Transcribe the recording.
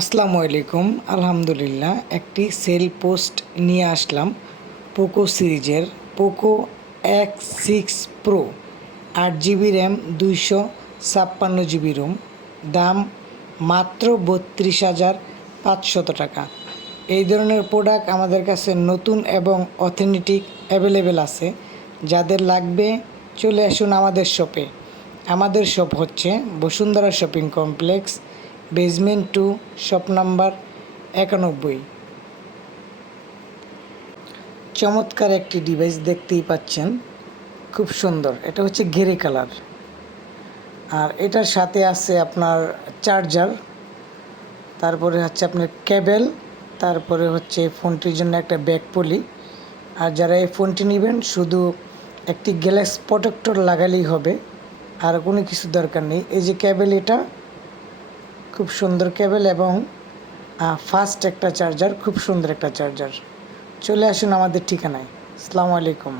আসসালামু আলাইকুম। আলহামদুলিল্লাহ, একটি সেল পোস্ট নিয়ে আসলাম পোকো সিরিজের Poco X6 pro 8 GB RAM 256 GB ROM, দাম মাত্র 32,500 টাকা। এই ধরনের প্রোডাক্ট আমাদের কাছে নতুন এবং অথেন্টিক অ্যাভেলেবেল আছে। যাদের লাগবে চলে আসুন আমাদের শপে। আমাদের শপ হচ্ছে Bashundhara shopping complex, basement 2, shop number 91। চমৎকার একটি ডিভাইস দেখতেই পাচ্ছেন, খুব সুন্দর। এটা হচ্ছে গ্রে কালার, আর এটার সাথে আছে আপনার চার্জার, তারপরে হচ্ছে আপনার কেবেল, তারপরে হচ্ছে ফোনটির জন্য একটা ব্যাক পলি। আর যারা এই ফোনটি নেবেন শুধু একটি গ্লাস প্রোটেক্টর লাগালেই হবে, আর কোনো কিছু দরকার নেই। এই যে কেবেল, এটা খুব সুন্দর কেবেল এবং ফাস্ট একটা চার্জার, খুব সুন্দর একটা চার্জার। চলে আসুন আমাদের ঠিকানায়। আসসালামু আলাইকুম।